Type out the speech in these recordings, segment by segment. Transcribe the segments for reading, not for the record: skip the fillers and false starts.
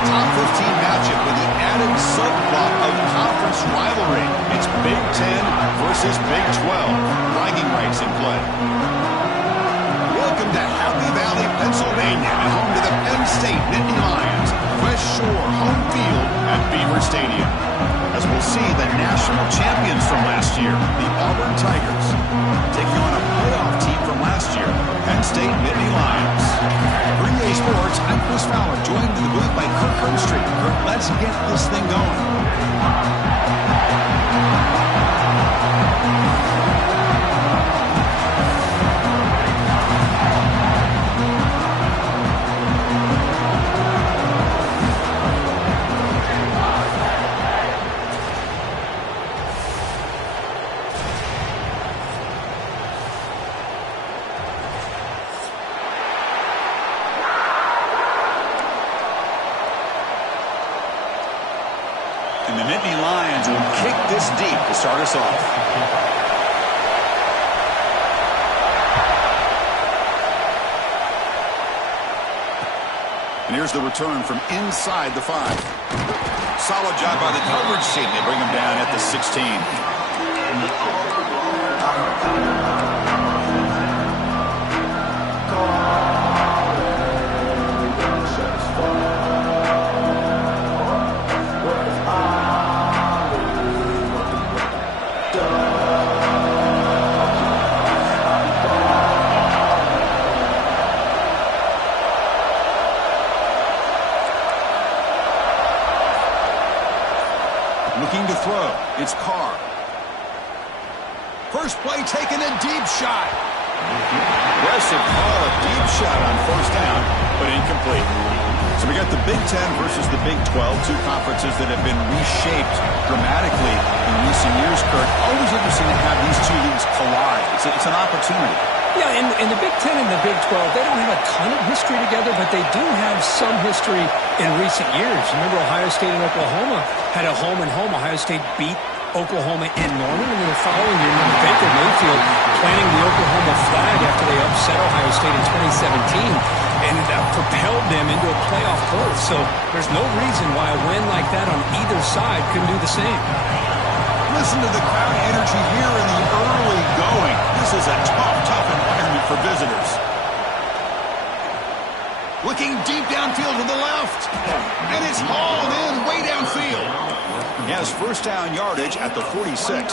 a top 15 matchup with the added subplot of conference rivalry. It's Big Ten versus Big 12. Bragging rights in play. Welcome to Happy Valley, Pennsylvania, and home to the Penn State Nittany Lions. West Shore home field at Beaver Stadium. As we'll see the national champions from last year, the Auburn Tigers, taking on a playoff team from last year, Penn State Nittany Lions. For EA Sports, I'm Chris Fowler, joined in the booth by Kirk Hermstreet. Kirk, let's get this thing going. And the Nittany Lions will kick this deep to start us off. And here's the return from inside the 5. Solid job by the coverage team. They bring him down at the 16. Looking to throw. It's Carr. First play taking a deep shot. Aggressive call, a deep shot on first down, but incomplete. So we got the Big Ten versus the Big 12, two conferences that have been reshaped dramatically in recent years, Kurt. Always interesting to have these two leagues collide. It's an opportunity. Yeah, and the Big Ten and the Big 12, they don't have a ton of history together, but they do have some history in recent years. Remember, Ohio State and Oklahoma had a home-and-home. Ohio State beat Oklahoma in Norman, and then the following year, remember Baker Mayfield planting the Oklahoma flag after they upset Ohio State in 2017, and propelled them into a playoff berth. So there's no reason why a win like that on either side couldn't do the same. Listen to the crowd energy here in the early going. This is a tough environment for visitors. Looking deep downfield to the left. And it's hauled in way downfield. He has first down yardage at the 46.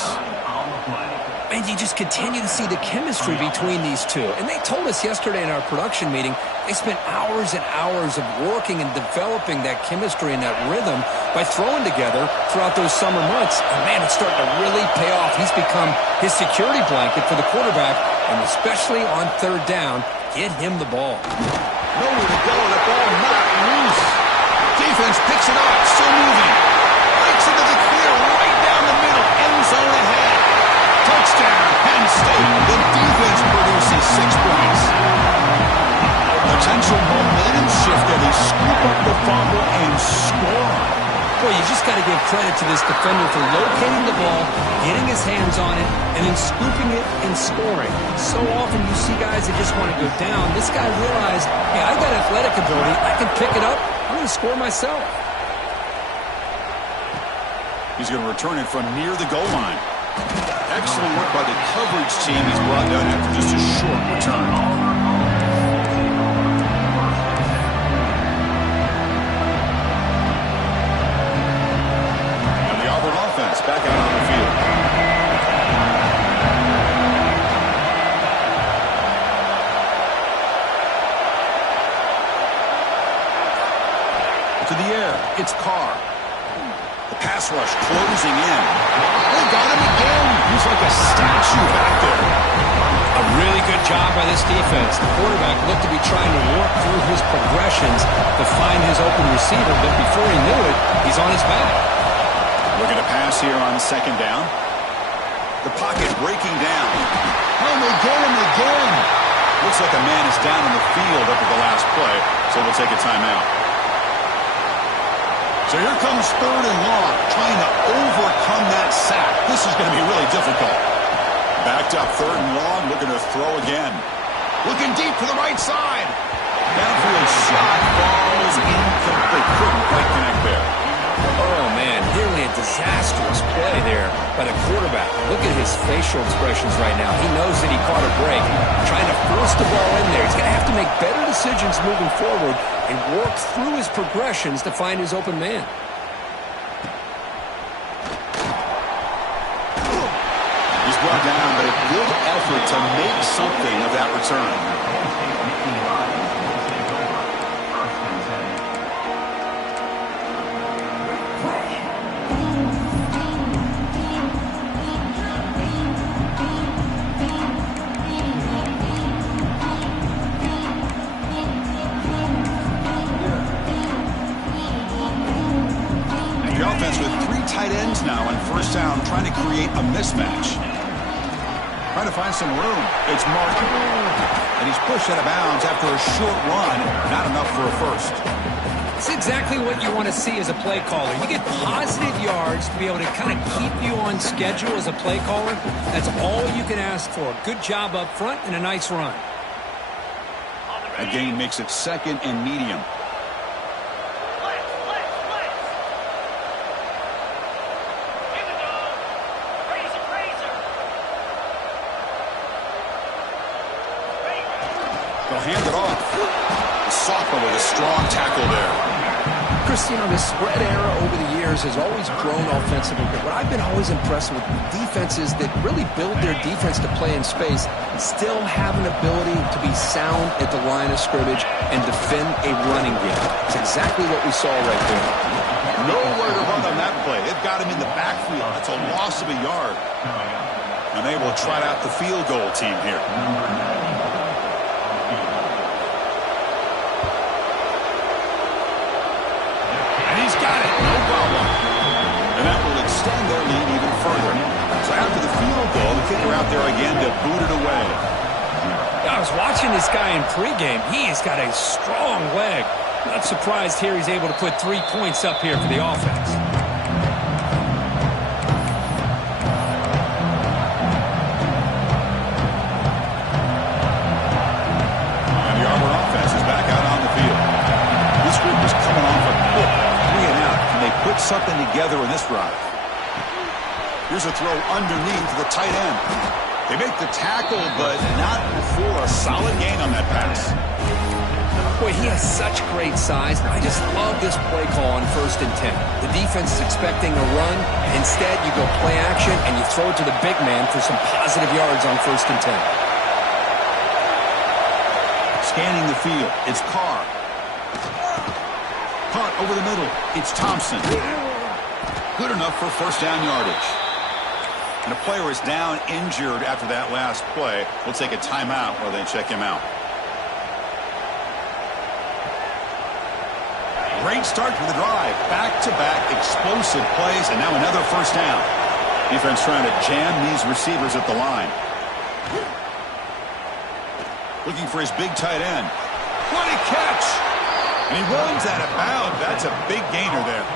And you just continue to see the chemistry between these two. And they told us yesterday in our production meeting, they spent hours and hours of working and developing that chemistry and that rhythm by throwing together throughout those summer months. And man, it's starting to really pay off. He's become his security blanket for the quarterback, and especially on third down, get him the ball. Nowhere to go, the ball not loose. Defense picks it up, still moving. Breaks into the clear, right down the middle, end zone ahead. Touchdown, Penn State. The defense produces 6 points. Potential momentum shift there. They scoop up the fumble and score. Boy, you just got to give credit to this defender for locating the ball, getting his hands on it, and then scooping it and scoring. So often you see guys that just want to go down. This guy realized, hey, I've got athletic ability. I can pick it up. I'm going to score myself. He's going to return it from near the goal line. Excellent work by the coverage team. He's brought down after just a short return. And the Auburn offense back out on the field. To the air, it's Carr. The pass rush closing in. They got him again. He's like a statue back there. A really good job by this defense. The quarterback looked to be trying to work through his progressions to find his open receiver, but before he knew it, he's on his back. Looking to pass here on second down. The pocket breaking down. And they get him again. Looks like a man is down in the field up at the last play, so we'll take a timeout. So here comes third and long, trying to overcome that sack. This is going to be really difficult. Backed up third and long, looking to throw again. Looking deep to the right side. Downfield shot falls incomplete. Couldn't quite by the quarterback. Look at his facial expressions right now. He knows that he caught a break, trying to force the ball in there. He's going to have to make better decisions moving forward and work through his progressions to find his open man. He's brought down, but a good effort to make something of that return. Tight ends now on first down, trying to create a mismatch. Trying to find some room. It's Martin. And he's pushed out of bounds after a short run. Not enough for a first. It's exactly what you want to see as a play caller. You get positive yards to be able to kind of keep you on schedule as a play caller. That's all you can ask for. Good job up front and a nice run. A gain makes it second and medium. They'll hand it off. The sophomore with a strong tackle there. Chris, you know, the spread era over the years has always grown offensively, but I've been always impressed with defenses that really build their defense to play in space, still have an ability to be sound at the line of scrimmage and defend a running game. It's exactly what we saw right there. Nowhere to run on that play. They've got him in the backfield. That's a loss of a yard. And they will try out the field goal team here. He's got it, no problem. And that will extend their lead even further. So after the field goal, the kicker out there again to boot it away. I was watching this guy in pregame. He's got a strong leg. Not surprised here he's able to put 3 points up here for the offense. And the Auburn offense is back out on the field. This group is coming off a quick 3 and out. Can they put something together in this drive? Here's a throw underneath the tight end. They make the tackle, but not before a solid gain on that pass. Boy, he has such great size. I just love this play call on 1st and 10. The defense is expecting a run. Instead, you go play action, and you throw it to the big man for some positive yards on 1st and 10. Scanning the field, it's Carr. Caught over the middle, it's Thompson. Good enough for first down yardage. And a player is down injured after that last play. We'll take a timeout while they check him out. Great start to the drive. Back-to-back explosive plays, and now another first down. Defense trying to jam these receivers at the line. Looking for his big tight end. What a catch! And he runs out of bounds. That's a big gainer there.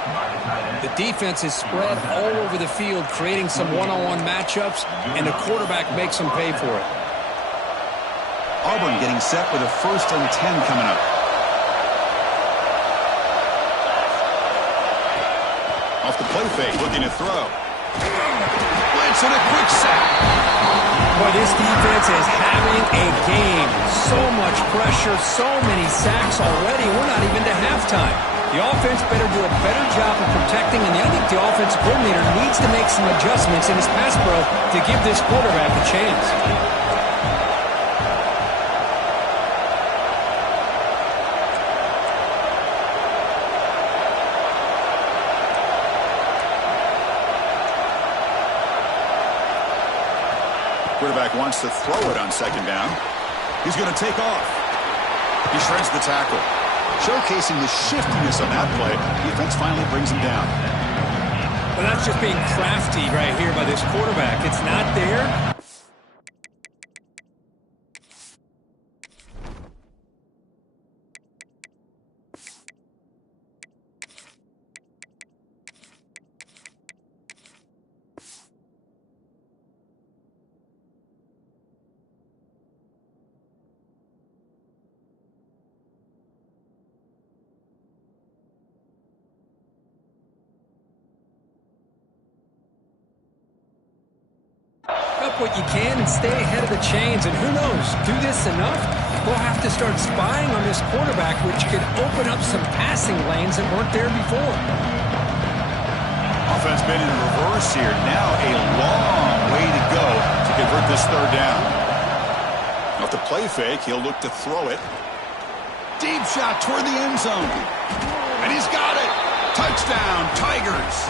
The defense is spread all over the field, creating some one-on-one matchups, and the quarterback makes them pay for it. Auburn getting set with a 1st and 10 coming up. Off the play fake, looking to throw. Blitz and a quick sack. Boy, this defense is having a game. So much pressure, so many sacks already. We're not even to halftime. The offense better do a better job of protecting, and I think the offensive coordinator needs to make some adjustments in his pass pro to give this quarterback a chance. Quarterback wants to throw it on 2nd down. He's going to take off. He shreds the tackle. Showcasing the shiftiness on that play. Defense finally brings him down. But that's just being crafty right here by this quarterback. It's not there. what you can and stay ahead of the chains. And who knows, do this enough, we'll have to start spying on this quarterback, which could open up some passing lanes that weren't there before. Offense been in reverse here. Now a long way to go to convert this third down. Off the play fake, he'll look to throw it. Deep shot toward the end zone. And he's got it. Touchdown, Tigers.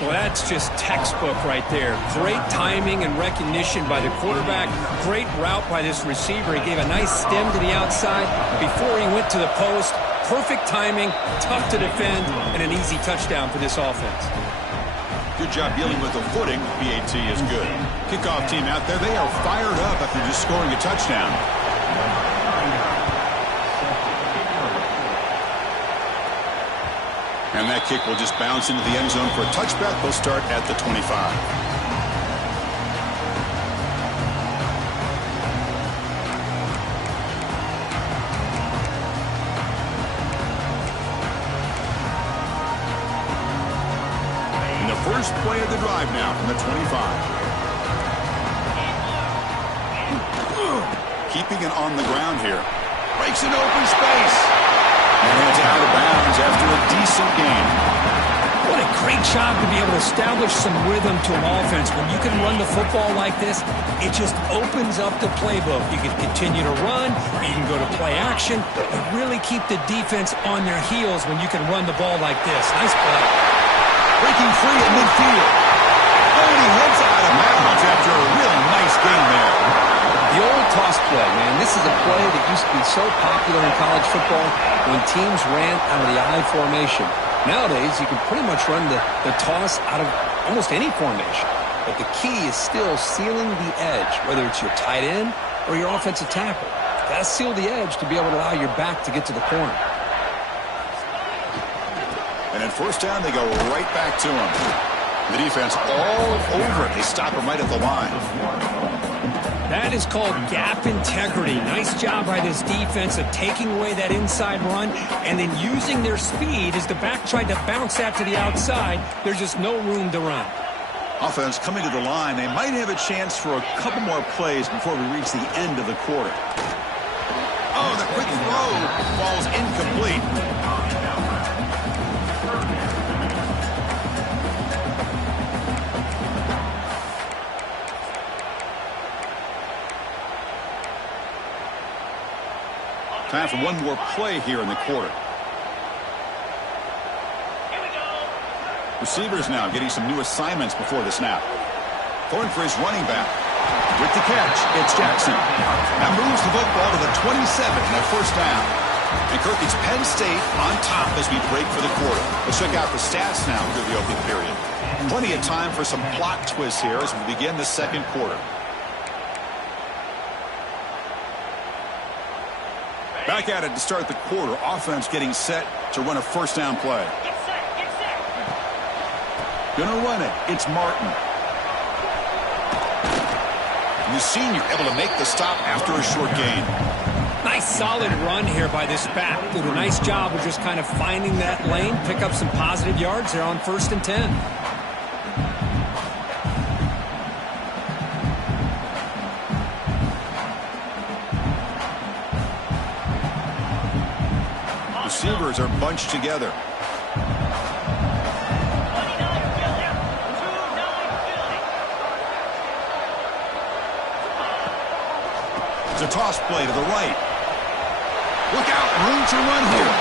Well, that's just textbook right there. Great timing and recognition by the quarterback. Great route by this receiver. He gave a nice stem to the outside before he went to the post. Perfect timing, tough to defend, and an easy touchdown for this offense. Good job dealing with the footing. PAT is good. Kickoff team out there. They are fired up after just scoring a touchdown. And that kick will just bounce into the end zone for a touchback. They'll start at the 25. And the first play of the drive now from the 25. Keeping it on the ground here. Breaks an open space. And it's out of bounds after a decent gain. What a great job to be able to establish some rhythm to an offense. When you can run the football like this, it just opens up the playbook. You can continue to run, you can go to play action, and really keep the defense on their heels when you can run the ball like this. Nice play. Breaking free at midfield. Oh, and he heads out of bounds after a really nice gain there. The old toss play, man. This is a play that used to be so popular in college football when teams ran out of the I formation. Nowadays, you can pretty much run the toss out of almost any formation. But the key is still sealing the edge, whether it's your tight end or your offensive tackle. Got to seal the edge to be able to allow your back to get to the corner. And at first down, they go right back to him. The defense all over it. They stop him right at the line. That is called gap integrity. Nice job by this defense of taking away that inside run and then using their speed as the back tried to bounce that to the outside. There's just no room to run. Offense coming to the line. They might have a chance for a couple more plays before we reach the end of the quarter. Oh, the quick throw falls incomplete. Time for one more play here in the quarter. Receivers now getting some new assignments before the snap. Throwing for his running back. With the catch, it's Jackson. That moves the football to the 27 and a first down. And Kirk, it's Penn State on top as we break for the quarter. Let's check out the stats now through the opening period. Plenty of time for some plot twists here as we begin the second quarter. Back at it to start the quarter. Offense getting set to run a first down play. Get set. Gonna run it. It's Martin. And the senior able to make the stop after a short gain. Nice solid run here by this back. Did a nice job of just kind of finding that lane, pick up some positive yards there on 1st and 10. Receivers are bunched together. It's a toss play to the right. Look out, room to run here.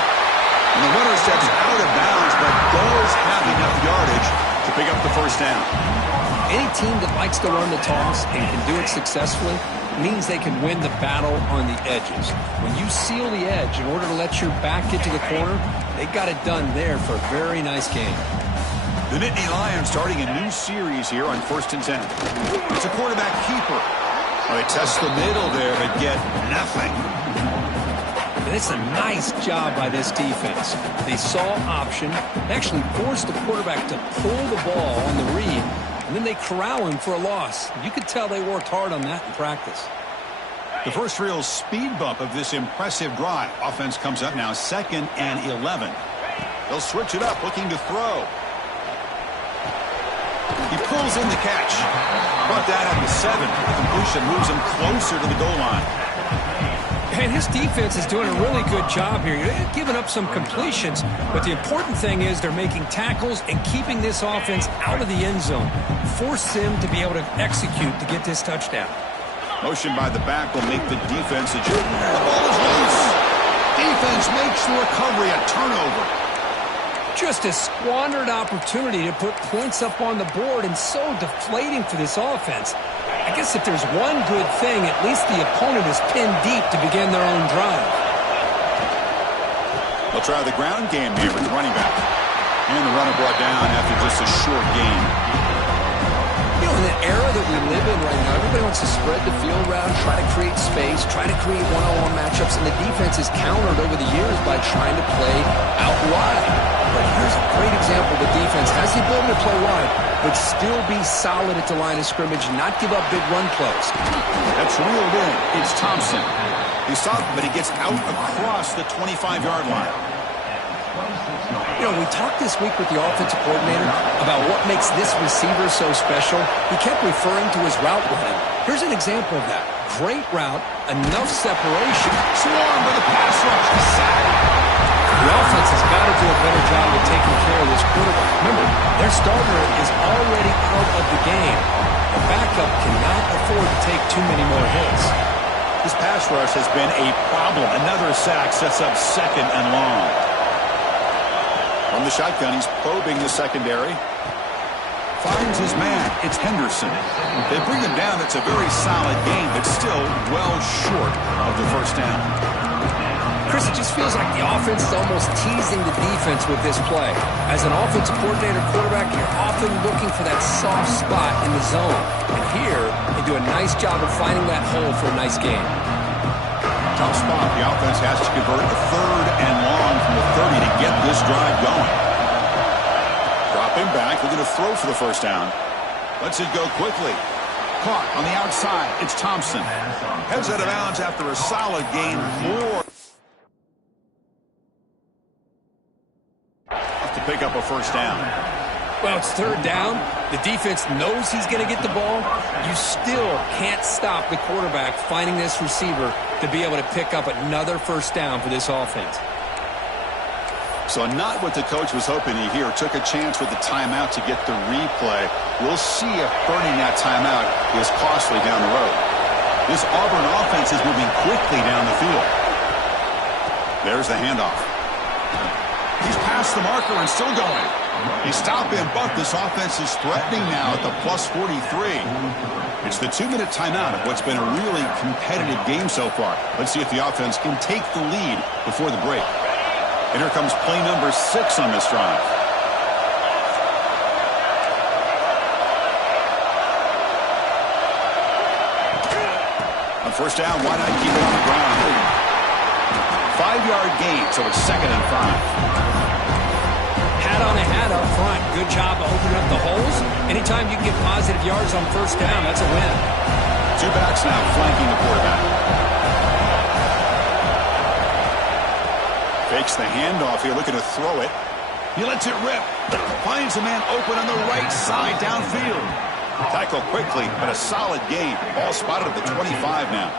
And the runner steps out of bounds, but does have enough yardage to pick up the first down. Any team that likes to run the toss and can do it successfully means they can win the battle on the edges. When you seal the edge in order to let your back get to the corner, they got it done there for a very nice game. The Nittany Lions starting a new series here on 1st and 10. It's a quarterback keeper. Well, they test the middle there, but get nothing. And it's a nice job by this defense. They saw option, actually forced the quarterback to pull the ball on the read, and then they corral him for a loss. You could tell they worked hard on that in practice. The first real speed bump of this impressive drive. Offense comes up now 2nd and 11. They'll switch it up, looking to throw. He pulls in the catch. Brought down at the 7. The completion moves him closer to the goal line. And his defense is doing a really good job here. They're giving up some completions, but the important thing is they're making tackles and keeping this offense out of the end zone. Force them to be able to execute to get this touchdown. Motion by the back will make the defense adjust. The ball is loose. Defense makes the recovery a turnover. Just a squandered opportunity to put points up on the board, and so deflating for this offense. I guess if there's one good thing, at least the opponent is pinned deep to begin their own drive. They'll try the ground game here with the running back. And the runner brought down after just a short gain. You know, in the era that we live in right now, everybody wants to spread the field around, try to create space, try to create one-on-one matchups, and the defense is countered over the years by trying to play out wide. But here's a great example. The defense has the ability to play wide, but still be solid at the line of scrimmage, not give up big run plays. That's reeled in. It's Thompson. He's soft, but he gets out across the 25-yard line. You know, we talked this week with the offensive coordinator about what makes this receiver so special. He kept referring to his route running. Here's an example of that. Great route, enough separation. Swarmed with a pass rush. Sack. The offense has got to do a better job of taking care of this quarterback. Remember, their starter is already out of the game. The backup cannot afford to take too many more hits. This pass rush has been a problem. Another sack sets up 2nd and long. From the shotgun, he's probing the secondary. Finds his man. It's Henderson. They bring him down. It's a very solid game, but still well short of the first down. Chris, it just feels like the offense is almost teasing the defense with this play. As an offensive coordinator quarterback, you're often looking for that soft spot in the zone. And here, they do a nice job of finding that hole for a nice gain. Tough spot. The offense has to convert a 3rd and long from the 30 to get this drive going. Dropping back, looking to throw for the first down. Lets it go quickly. Caught on the outside. It's Thompson. Heads out of bounds after a solid gain. To pick up a first down. Well, it's 3rd down. The defense knows he's going to get the ball. You still can't stop the quarterback finding this receiver to be able to pick up another first down for this offense. So not what the coach was hoping to hear. Took a chance with the timeout to get the replay. We'll see if burning that timeout is costly down the road. This Auburn offense is moving quickly down the field. There's the handoff. He's past the marker and still going. He stopped him, but this offense is threatening now at the plus 43. It's the 2-minute timeout of what's been a really competitive game so far. Let's see if the offense can take the lead before the break. And here comes play number 6 on this drive. On first down, why not keep it on the ground? 5-yard gain, so it's 2nd and 5. Hat on a hat up front. Good job of opening up the holes. Anytime you can get positive yards on first down, that's a win. 2 backs now flanking the quarterback. Fakes the handoff here, looking to throw it. He lets it rip. Finds a man open on the right side downfield. Tackle quickly, but a solid gain. Ball spotted at the 25 now.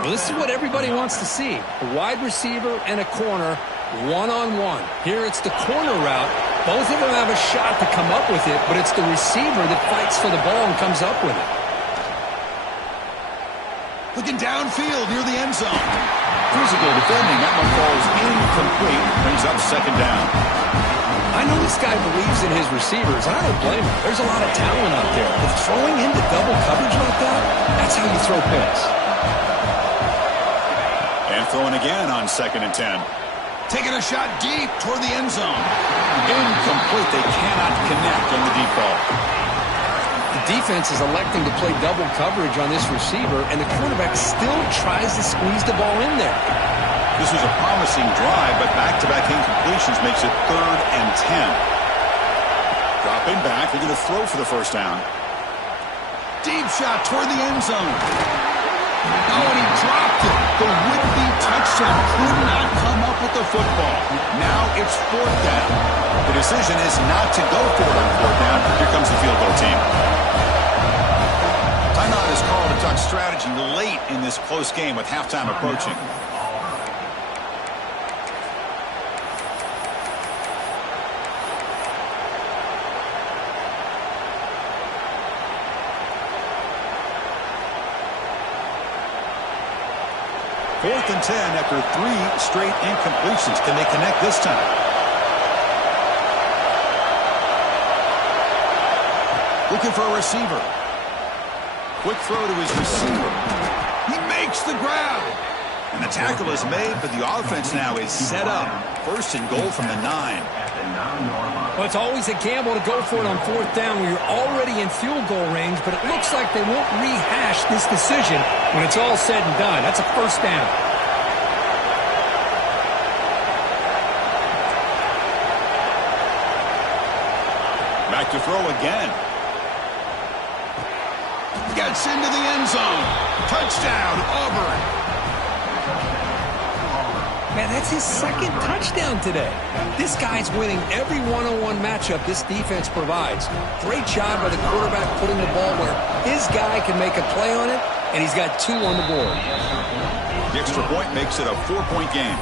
Well, this is what everybody wants to see. A wide receiver and a corner, one-on-one. Here it's the corner route. Both of them have a shot to come up with it, but it's the receiver that fights for the ball and comes up with it. Looking downfield near the end zone. Physical defending. That one falls incomplete. Brings up 2nd down. I know this guy believes in his receivers, and I don't blame him. There's a lot of talent out there. But throwing into double coverage like that, that's how you throw picks. And throwing again on 2nd and 10. Taking a shot deep toward the end zone. Incomplete. They cannot connect on the deep ball. The defense is electing to play double coverage on this receiver, and the quarterback still tries to squeeze the ball in there. This was a promising drive, but back-to-back incompletions makes it 3rd and 10. Dropping back, looking to throw for the first down. Deep shot toward the end zone. Oh, and he dropped it. The would-be touchdown could not come up with the football. Now it's 4th down. It is decision is not to go for it on fourth down. Here comes the field goal team. Timeout is called to talk strategy late in this close game with halftime approaching. Fourth and 10 after 3 straight incompletions. Can they connect this time? Looking for a receiver. Quick throw to his receiver. He makes the grab. And the tackle is made, but the offense now is set up. First and goal from the 9. Well, it's always a gamble to go for it on fourth down where you're already in field goal range, but it looks like they won't rehash this decision when it's all said and done. That's a first down. Back to throw again. Gets into the end zone. Touchdown, Auburn. Man, that's his second touchdown today. This guy's winning every one-on-one matchup this defense provides. Great job by the quarterback putting the ball where his guy can make a play on it, and he's got 2 on the board. The extra point makes it a 4-point game.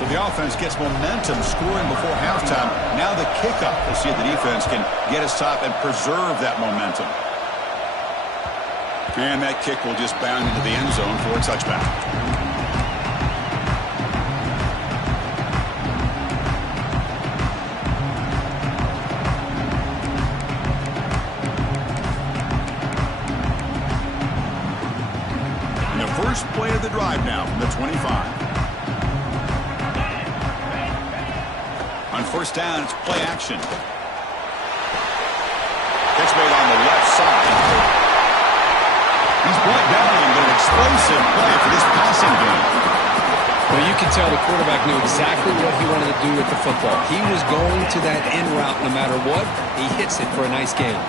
So the offense gets momentum scoring before halftime. Now the kickoff. We'll see if the defense can get a stop and preserve that momentum. And that kick will just bound into the end zone for a touchback. And the first play of the drive now from the 25. On first down, it's play action. Catch made on the left side. He's brought down, but an explosive play for this passing game. Well, you can tell the quarterback knew exactly what he wanted to do with the football. He was going to that end route no matter what. He hits it for a nice gain.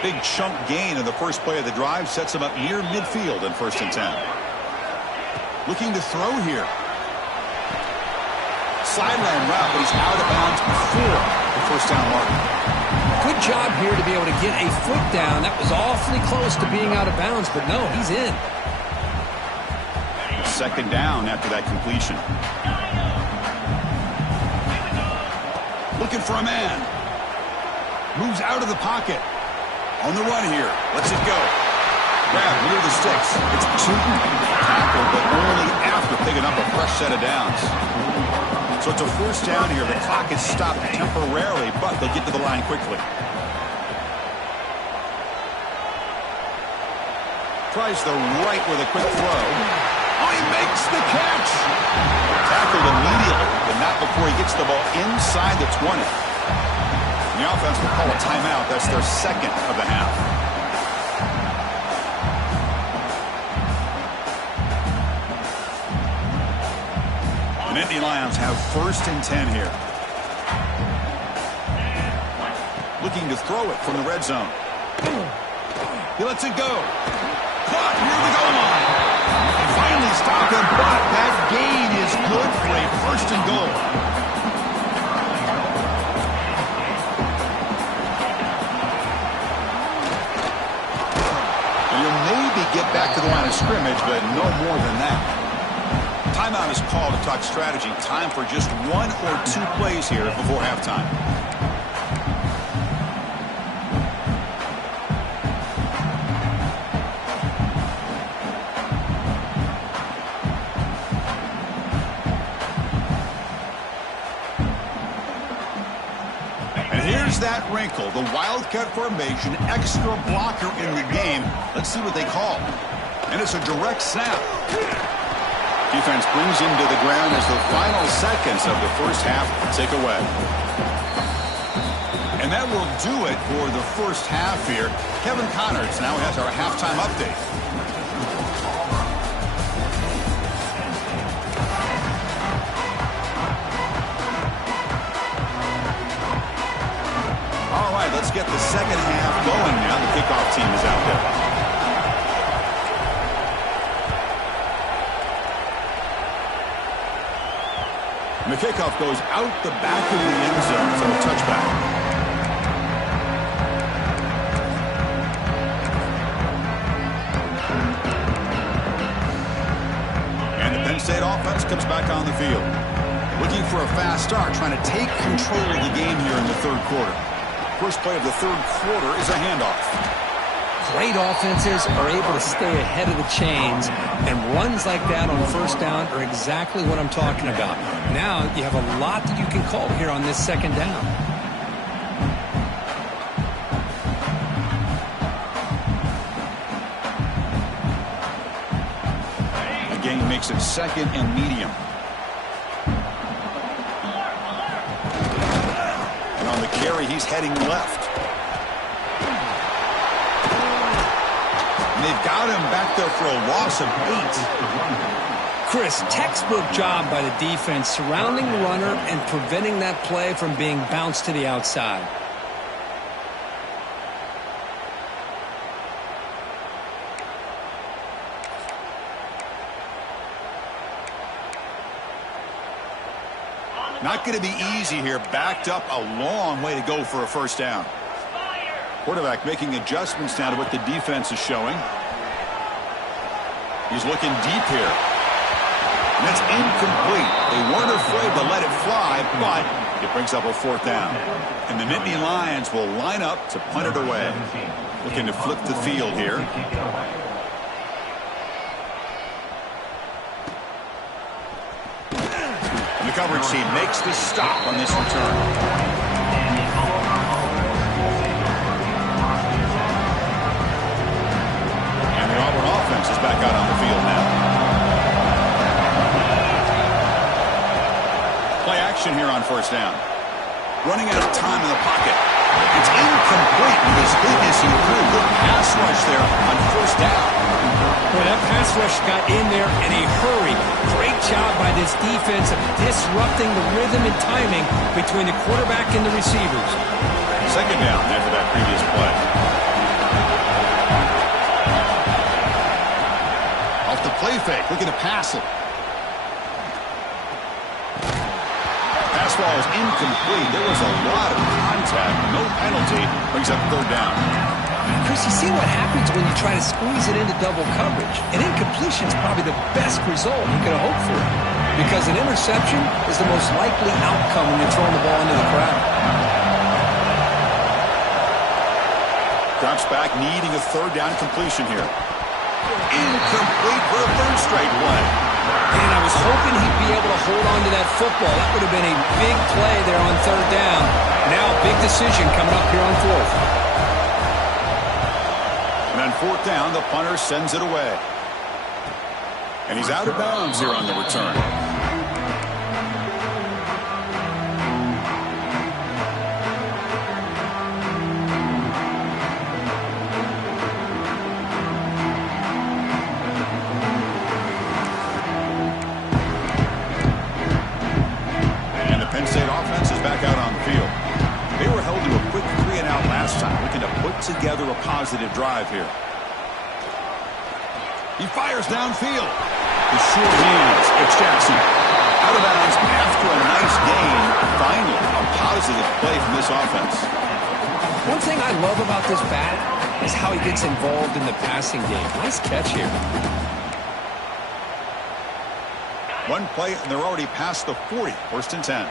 Big chunk gain in the first play of the drive sets him up near midfield in first and 10. Looking to throw here. Sideline route, but he's out of bounds before the first down mark. Good job here to be able to get a foot down. That was awfully close to being out of bounds, but no, he's in. Second down after that completion. Looking for a man. Moves out of the pocket. On the run here. Lets it go. Grab near the sticks. It's Tootin. Tackled, but only after picking up a fresh set of downs. So it's a first down here. The clock is stopped temporarily, but they'll get to the line quickly. Tries the right with a quick throw. Oh, he makes the catch. Tackled immediately, but not before he gets the ball inside the 20. And the offense will call a timeout. That's their second of the half. And Indy Lions have first and 10 here. Looking to throw it from the red zone. He lets it go. Caught near the goal line. And finally stopped him, but that gain is good for a first and goal. And you'll maybe get back to the line of scrimmage, but no more than that. Timeout is called to talk strategy. Time for just 1 or 2 plays here before halftime. That wrinkle, the wildcat formation, extra blocker in the game. Let's see what they call. And it's a direct snap. Defense brings him to the ground as the final seconds of the first half tick away. And that will do it for the first half here. Kevin Connors now has our halftime update. Let's get the second half going now. The kickoff team is out there. And the kickoff goes out the back of the end zone, so a touchback. And the Penn State offense comes back on the field. Looking for a fast start, trying to take control of the game here in the third quarter. First play of the third quarter is a handoff. Great offenses are able to stay ahead of the chains, and runs like that on first down are exactly what I'm talking about. Now you have a lot that you can call here on this second down. Again, makes it second and medium. And on the carry, he's heading left. They've got him back there for a loss of 8. Chris, textbook job by the defense surrounding the runner and preventing that play from being bounced to the outside. Not going to be easy here. Backed up a long way to go for a first down. Quarterback making adjustments now to what the defense is showing. He's looking deep here. And that's incomplete. They weren't afraid to let it fly, but it brings up a fourth down. And the Nittany Lions will line up to punt it away. Looking to flip the field here. And the coverage team makes the stop on this return. Offense is back out on the field now. Play action here on first down. Running out of time in the pocket. It's incomplete with his goodness. He threw a good pass rush there on first down. Boy, that pass rush got in there in a hurry. Great job by this defense of disrupting the rhythm and timing between the quarterback and the receivers. Second down after that previous play. The play fake, looking to pass it. Pass ball is incomplete. There was a lot of contact. No penalty. Brings up third down. Chris, you see what happens when you try to squeeze it into double coverage. An incompletion is probably the best result you could hope for. Because an interception is the most likely outcome when you're throwing the ball into the crowd. Drops back, needing a third down completion here. Incomplete for a third straight play. And I was hoping he'd be able to hold on to that football. That would have been a big play there on third down. Now a big decision coming up here on fourth. And on fourth down, the punter sends it away. And he's out of bounds here on the return. Together a positive drive here. He fires downfield. The short hands. It's Jackson. Out of bounds after a nice gain. Finally, a positive play from this offense. One thing I love about this back is how he gets involved in the passing game. Nice catch here. One play, and they're already past the 40. First and 10.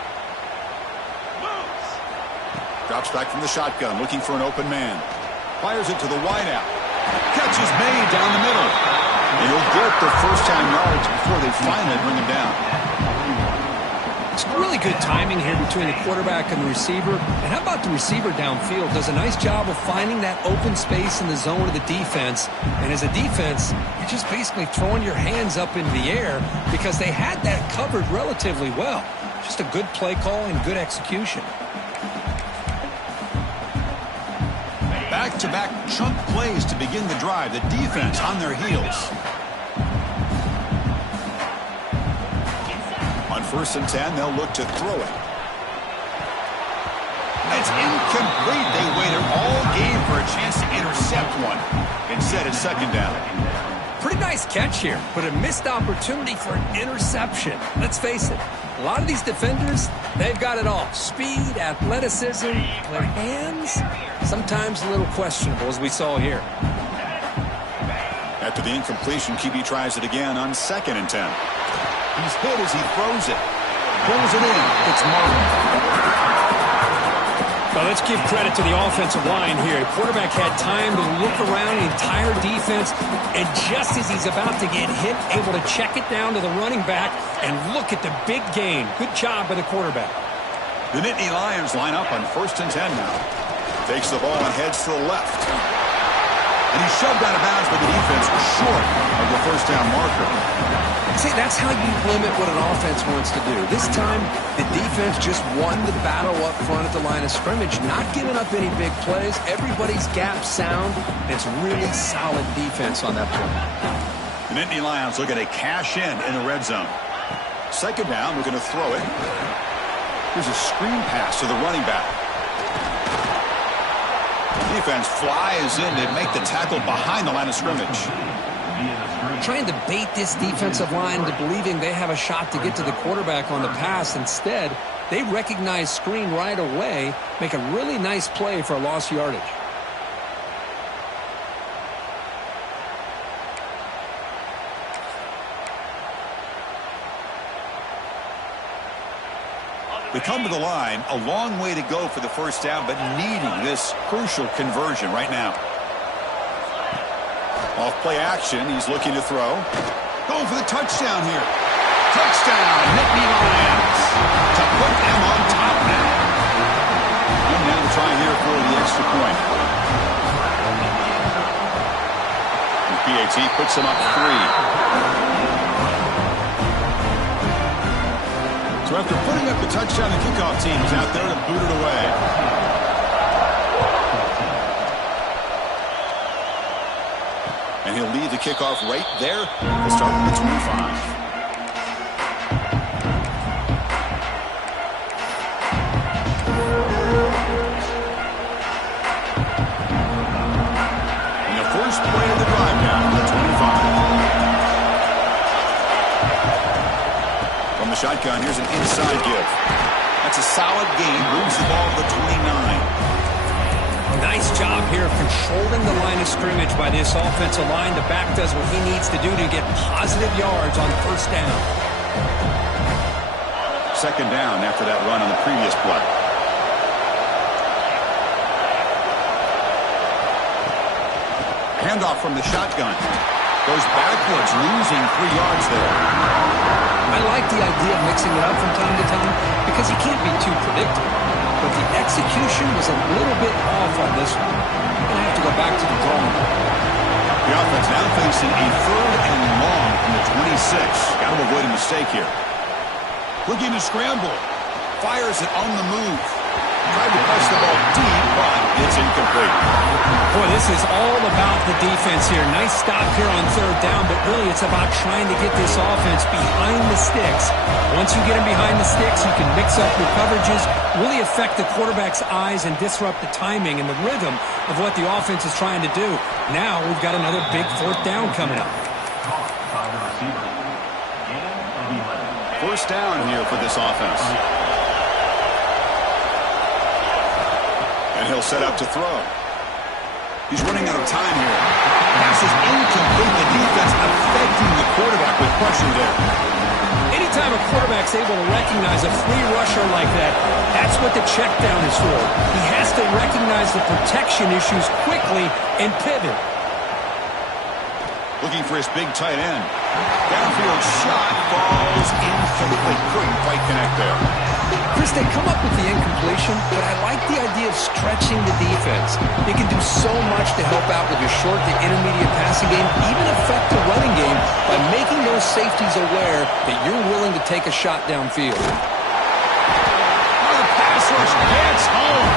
Drops back from the shotgun, looking for an open man. Fires it to the wideout. Catch is made down the middle. And he'll get the first-down yards before they finally bring him down. It's really good timing here between the quarterback and the receiver. And how about the receiver downfield? Does a nice job of finding that open space in the zone of the defense. And as a defense, you're just basically throwing your hands up into the air because they had that covered relatively well. Just a good play call and good execution. Back-to-back chunk plays to begin the drive. The defense on their heels. On first and 10, they'll look to throw it. It's incomplete. They waited all game for a chance to intercept one. Instead, it's second down. Pretty nice catch here, but a missed opportunity for an interception. Let's face it, a lot of these defenders, they've got it all. Speed, athleticism, their hands, sometimes a little questionable, as we saw here. After the incompletion, QB tries it again on 2nd and 10. He's hit as he throws it. Pulls it in. It's Martin. Well, let's give credit to the offensive line here. The quarterback had time to look around the entire defense, and just as he's about to get hit, able to check it down to the running back and look at the big gain. Good job by the quarterback. The Nittany Lions line up on 1st and 10 now. Takes the ball and heads to the left. And he's shoved out of bounds by the defense short of the first down marker. See, that's how you limit what an offense wants to do. This time, the defense just won the battle up front at the line of scrimmage, not giving up any big plays. Everybody's gap sound. It's really solid defense on that point. The Nittany Lions looking to cash in the red zone. 2nd down, we're going to throw it. Here's a screen pass to the running back. Defense flies in to make the tackle behind the line of scrimmage. Trying to bait this defensive line into believing they have a shot to get to the quarterback on the pass. Instead, they recognize screen right away, make a really nice play for a lost yardage. They come to the line, a long way to go for the first down, but needing this crucial conversion right now. Off play action, he's looking to throw. Going for the touchdown here. Touchdown, Nittany Lions. To put them on top now. And now to try here for the extra point. And PAT puts them up 3. So after putting up the touchdown, the kickoff team is out there to boot it away. And he'll leave the kickoff right there. We'll start with the 25. And the first play of the drive now, the 25. From the shotgun, here's an inside give. That's a solid gain. Moves the ball to the 29. Nice job here of controlling the line of scrimmage by this offensive line. The back does what he needs to do to get positive yards on 1st down. 2nd down after that run on the previous play. Handoff from the shotgun. Goes backwards, losing 3 yards there. I like the idea of mixing it up from time to time because you can't be too predictable. But the execution was a little bit off on this one. You're going to have to go back to the drawing board. The offense now facing a 3rd and long from the 26. Got to avoid a mistake here. Looking to scramble. Fires it on the move. Tried to press the ball deep, but it's incomplete. Boy, this is all about the defense here. Nice stop here on 3rd down, but really it's about trying to get this offense behind the sticks. Once you get them behind the sticks, you can mix up your coverages, really affect the quarterback's eyes and disrupt the timing and the rhythm of what the offense is trying to do. Now we've got another big 4th down coming up. 1st down here for this offense. And he'll set up to throw. He's running out of time here. Pass is incomplete. The defense affecting the quarterback with pressure there. Anytime a quarterback's able to recognize a free rusher like that, that's what the check down is for. He has to recognize the protection issues quickly and pivot. Looking for his big tight end. Downfield shot falls incomplete. Couldn't quite connect there. Chris, they come up with the incompletion, but I like the idea of stretching the defense. They can do so much to help out with your short to intermediate passing game, even affect the running game by making those safeties aware that you're willing to take a shot downfield. Oh, the pass rush gets home.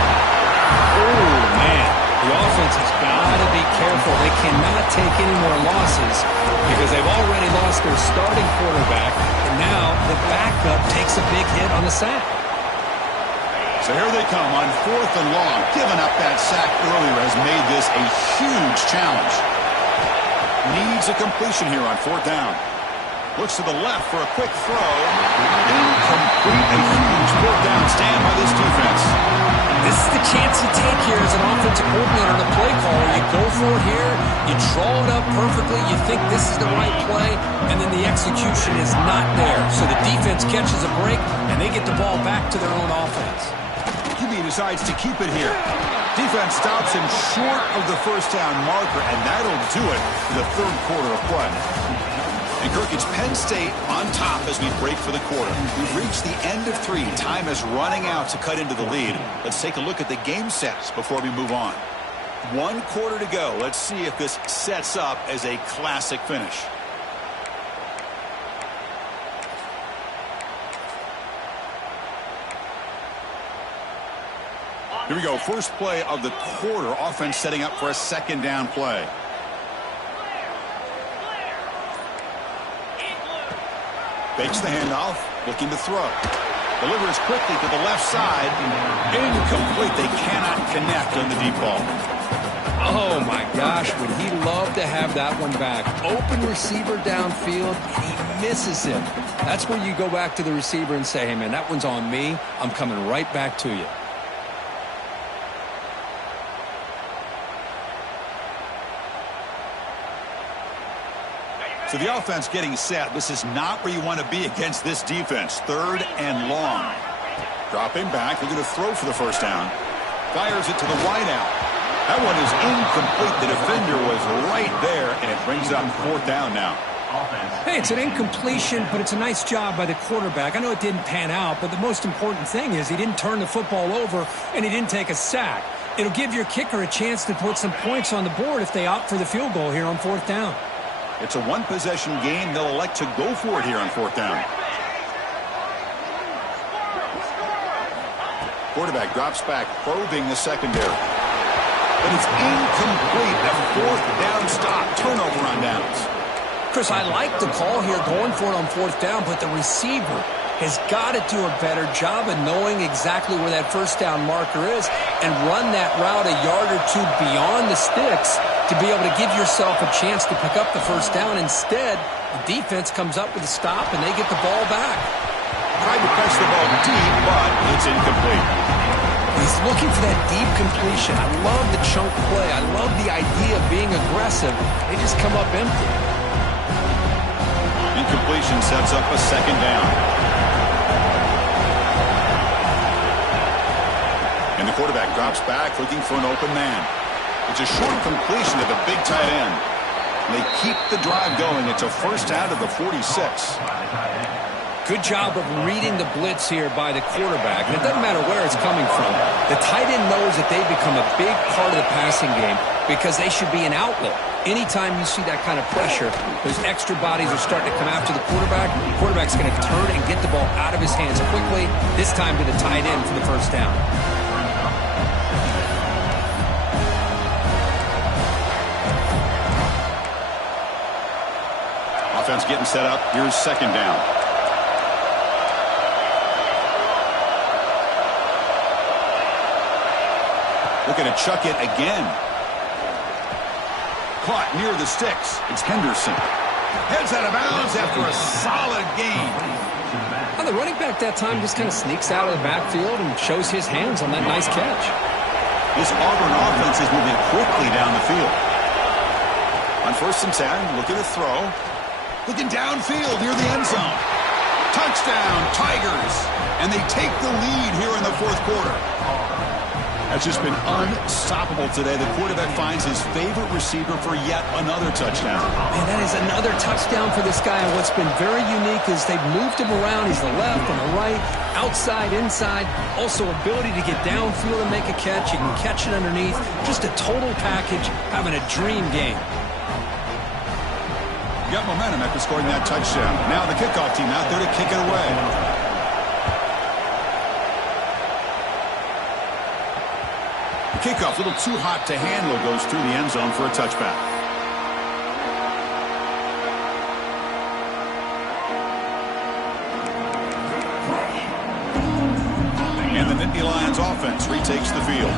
Oh, man. The offense has got to be careful. They cannot take any more losses because they've already lost their starting quarterback, and now the backup takes a big hit on the sack. So here they come on 4th and long. Giving up that sack earlier has made this a huge challenge. needs a completion here on 4th down. Looks to the left for a quick throw. Incomplete. A huge 4th down stand by this defense. This is the chance you take here as an offensive coordinator and a play caller. You go for it here. You draw it up perfectly. You think this is the right play, and then the execution is not there. So the defense catches a break, and they get the ball back to their own offense. QB decides to keep it here. Defense stops him short of the 1st down marker, and that'll do it for the 3rd quarter of play. And Kirk, it's Penn State on top as we break for the quarter. We've reached the end of 3. Time is running out to cut into the lead. Let's take a look at the game sets before we move on. 1 quarter to go. Let's see if this sets up as a classic finish. Here we go. First play of the quarter. Offense setting up for a 2nd down play. Fakes the handoff, looking to throw. Delivers quickly to the left side. Incomplete. They cannot connect on the deep ball. Oh, my gosh. Would he love to have that one back. Open receiver downfield, and he misses him. That's where you go back to the receiver and say, hey, man, that one's on me. I'm coming right back to you. So the offense getting set. This is not where you want to be against this defense. 3rd and long. Dropping back. Looking to throw for the 1st down. Fires it to the wide out. That one is incomplete. The defender was right there, and it brings up 4th down now. Hey, it's an incompletion, but it's a nice job by the quarterback. I know it didn't pan out, but the most important thing is he didn't turn the football over, and he didn't take a sack. It'll give your kicker a chance to put some points on the board if they opt for the field goal here on 4th down. It's a 1-possession game. They'll elect to go for it here on 4th down. Quarterback drops back, probing the secondary. But it's incomplete. A 4th down stop. Turnover on downs. Chris, I like the call here going for it on 4th down, but the receiver has got to do a better job of knowing exactly where that 1st down marker is and run that route a yard or 2 beyond the sticks to be able to give yourself a chance to pick up the 1st down. Instead, the defense comes up with a stop, and they get the ball back. Tried to press the ball deep, but it's incomplete. He's looking for that deep completion. I love the chunk play. I love the idea of being aggressive. They just come up empty. Incompletion sets up a 2nd down. And the quarterback drops back, looking for an open man. It's a short completion to the big tight end. They keep the drive going. It's a 1st down to the 46. Good job of reading the blitz here by the quarterback. And it doesn't matter where it's coming from. The tight end knows that they've become a big part of the passing game because they should be an outlet. Anytime you see that kind of pressure, those extra bodies are starting to come after the quarterback. The quarterback's going to turn and get the ball out of his hands quickly, this time to the tight end for the 1st down. Offense getting set up. Here's 2nd down. Looking to chuck it again. Caught near the sticks. It's Henderson. Heads out of bounds after a solid gain. Well, the running back that time just kind of sneaks out of the backfield and shows his hands on that nice catch. This Auburn offense is moving quickly down the field. On 1st and 10, looking to throw. Looking downfield near the end zone. Touchdown, Tigers. And they take the lead here in the 4th quarter. That's just been unstoppable today. The quarterback finds his favorite receiver for yet another touchdown. Man, that is another touchdown for this guy. And what's been very unique is they've moved him around. He's the left and the right, outside, inside. Also ability to get downfield and make a catch. You can catch it underneath. Just a total package, having a dream game. Got momentum after scoring that touchdown. Now the kickoff team out there to kick it away. The kickoff, a little too hot to handle, goes through the end zone for a touchback. And the Nittany Lions offense retakes the field.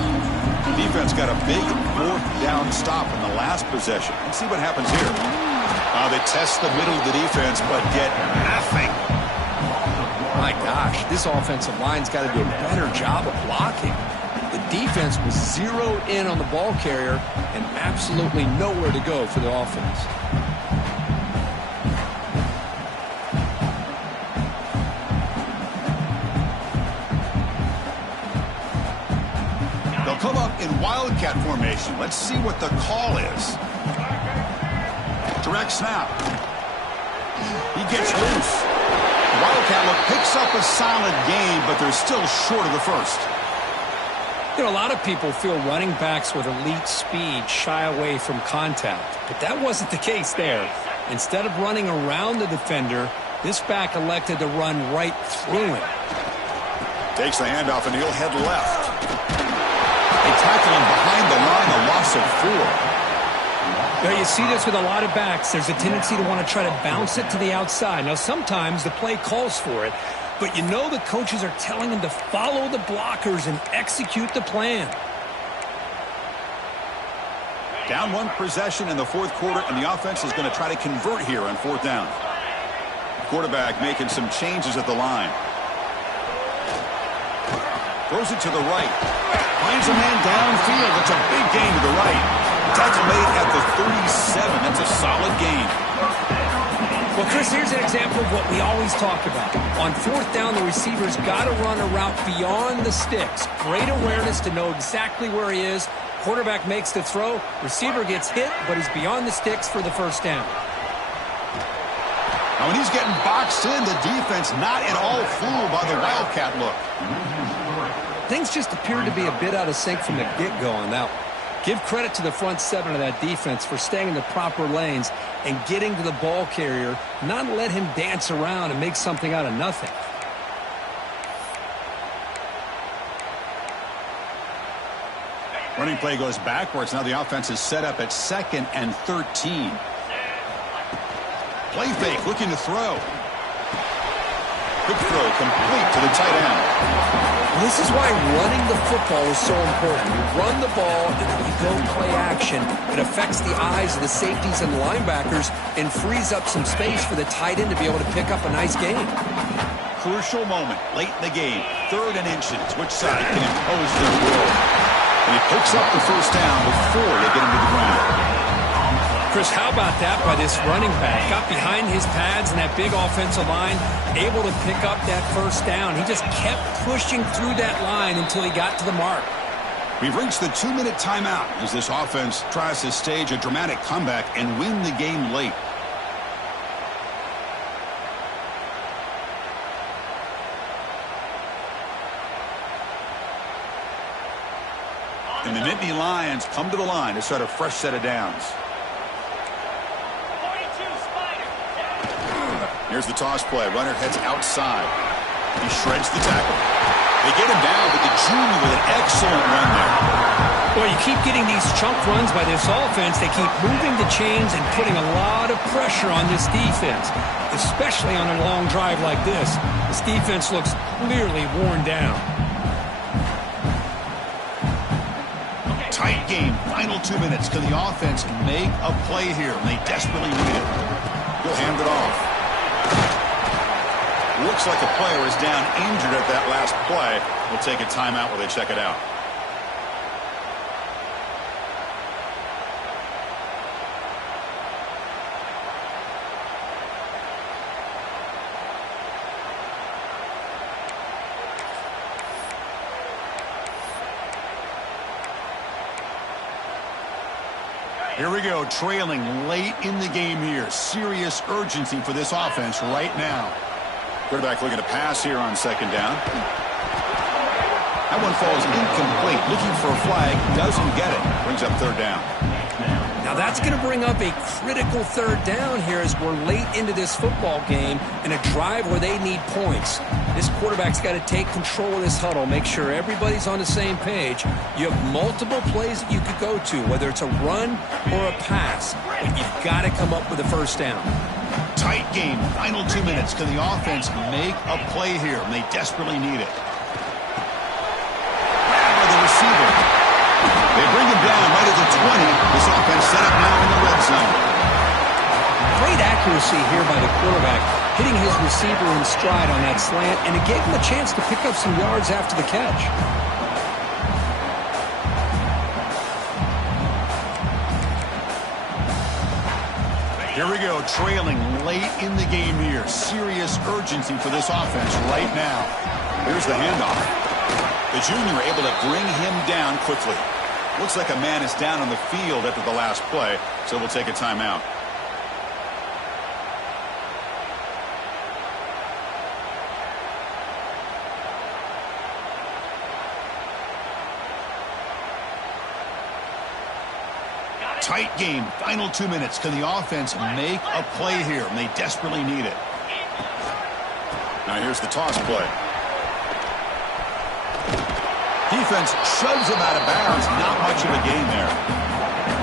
Defense got a big fourth down stop in the last possession. Let's see what happens here. They test the middle of the defense, but get nothing. My gosh, this offensive line's got to do a better job of blocking. The defense was zeroed in on the ball carrier and absolutely nowhere to go for the offense. They'll come up in wildcat formation. Let's see what the call is. Direct snap. He gets loose. The wildcat look picks up a solid gain, but they're still short of the first. You know, a lot of people feel running backs with elite speed shy away from contact, but that wasn't the case there. Instead of running around the defender, this back elected to run right through him. Takes the handoff and he'll head left. They tackle him behind the line, a loss of 4. Now, you see this with a lot of backs. There's a tendency to want to try to bounce it to the outside. Now, sometimes the play calls for it, but you know the coaches are telling them to follow the blockers and execute the plan. Down 1 possession in the fourth quarter, and the offense is going to try to convert here on 4th down. Quarterback making some changes at the line. Throws it to the right. Finds a man downfield. It's a big gain to the right. Tackle made at the 37. That's a solid gain. Well, Chris, here's an example of what we always talk about. On 4th down, the receiver's got to run a route beyond the sticks. Great awareness to know exactly where he is. Quarterback makes the throw. Receiver gets hit, but he's beyond the sticks for the first down. Now, when he's getting boxed in, the defense not at all fooled by the wildcat look. Things just appeared to be a bit out of sync from the get-go on that one. Give credit to the front 7 of that defense for staying in the proper lanes and getting to the ball carrier, not let him dance around and make something out of nothing. Running play goes backwards. Now the offense is set up at 2nd and 13. Play fake, looking to throw. Quick throw, complete to the tight end. This is why running the football is so important. You run the ball, and then you go play action. It affects the eyes of the safeties and the linebackers and frees up some space for the tight end to be able to pick up a nice gain. Crucial moment late in the game. 3rd and inches. Which side can impose their will? And he picks up the first down before they get him to the ground. Chris, how about that by this running back? Got behind his pads and that big offensive line, able to pick up that first down. He just kept pushing through that line until he got to the mark. We've reached the 2-minute timeout as this offense tries to stage a dramatic comeback and win the game late. And the Nittany Lions come to the line to start a fresh set of downs. Here's the toss play. Runner heads outside. He shreds the tackle. They get him down, but the junior with an excellent run there. Well, you keep getting these chunk runs by this offense. They keep moving the chains and putting a lot of pressure on this defense, especially on a long drive like this. This defense looks clearly worn down. Tight game. Final 2 minutes. Can the offense make a play here? And they desperately need it. He'll hand it off. Looks like a player is down injured at that last play. We'll take a timeout while they check it out. Here we go, trailing late in the game here. Serious urgency for this offense right now. Quarterback looking to pass here on 2nd down. That one falls incomplete. Looking for a flag. Doesn't get it. Brings up 3rd down. Now that's going to bring up a critical 3rd down here as we're late into this football game in a drive where they need points. This quarterback's got to take control of this huddle, make sure everybody's on the same page. You have multiple plays that you could go to, whether it's a run or a pass, but you've got to come up with a first down. Tight game. Final 2 minutes. Can the offense make a play here? And they desperately need it. By the receiver. to the 20. This offense set up now in the red zone. Great accuracy here by the quarterback, hitting his receiver in stride on that slant, and it gave him a chance to pick up some yards after the catch. Here we go, trailing late in the game here. Serious urgency for this offense right now. Here's the handoff. The junior able to bring him down quickly. Looks like a man is down on the field after the last play, so we'll take a timeout. Tight game, final 2 minutes. Can the offense make a play here? And they desperately need it. Now here's the toss play. Defense shoves him out of bounds. Not much of a gain there.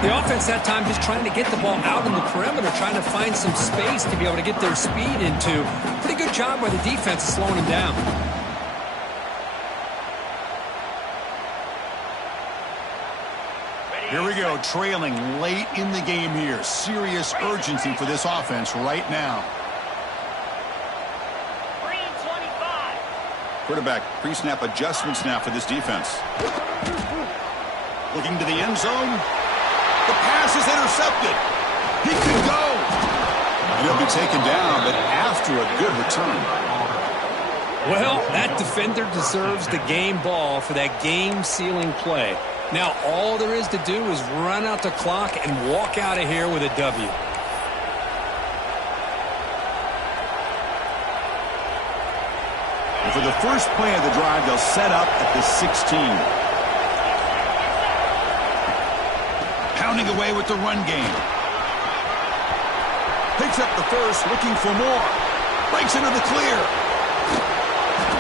The offense that time just trying to get the ball out in the perimeter, trying to find some space to be able to get their speed into. Pretty good job by the defense of slowing him down. Here we go, trailing late in the game here. Serious urgency for this offense right now. Quarterback pre-snap adjustments now for this defense. Looking to the end zone. The pass is intercepted. He could go. And he'll be taken down, but after a good return. Well, that defender deserves the game ball for that game-sealing play. Now, all there is to do is run out the clock and walk out of here with a W. And for the first play of the drive, they'll set up at the 16. Pounding away with the run game. Picks up the first, looking for more. Breaks into the clear.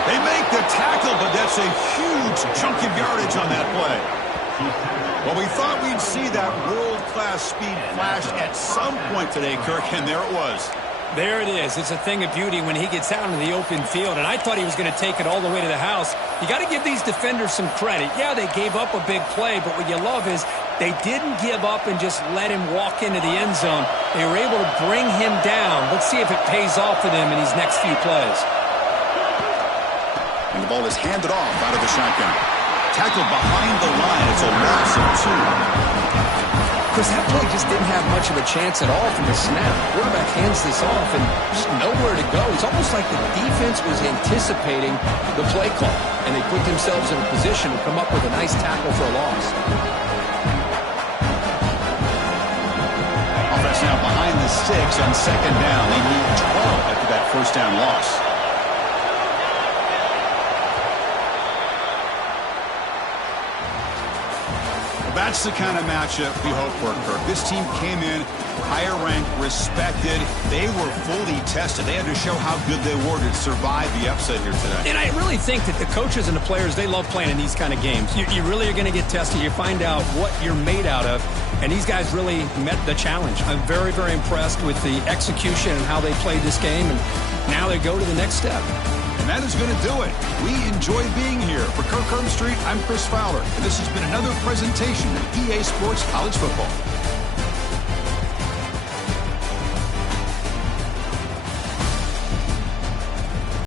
They make the tackle, but that's a huge chunk of yardage on that play. Well, we thought we'd see that world-class speed flash at some point today, Kirk, and there it was. There it is. It's a thing of beauty when he gets out into the open field, and I thought he was going to take it all the way to the house. You got to give these defenders some credit. Yeah, they gave up a big play, but what you love is they didn't give up and just let him walk into the end zone. They were able to bring him down. Let's see if it pays off for them in these next few plays. And the ball is handed off out of the shotgun. Tackled behind the line. It's a loss of 2. Because that play just didn't have much of a chance at all from the snap. Quarterback hands this off and just nowhere to go. It's almost like the defense was anticipating the play call, and they put themselves in a position to come up with a nice tackle for a loss. Offense now behind the 6 on second down. They need 12 after that first down loss. That's the kind of matchup we hope for, Kirk. This team came in higher ranked, respected. They were fully tested. They had to show how good they were to survive the upset here today. And I really think that the coaches and the players, they love playing in these kind of games. You really are going to get tested. You find out what you're made out of. And these guys really met the challenge. I'm very, very impressed with the execution and how they played this game. And now they go to the next step. And that is going to do it. We enjoy being here. For Kirk Street, I'm Chris Fowler, and this has been another presentation of EA Sports College Football.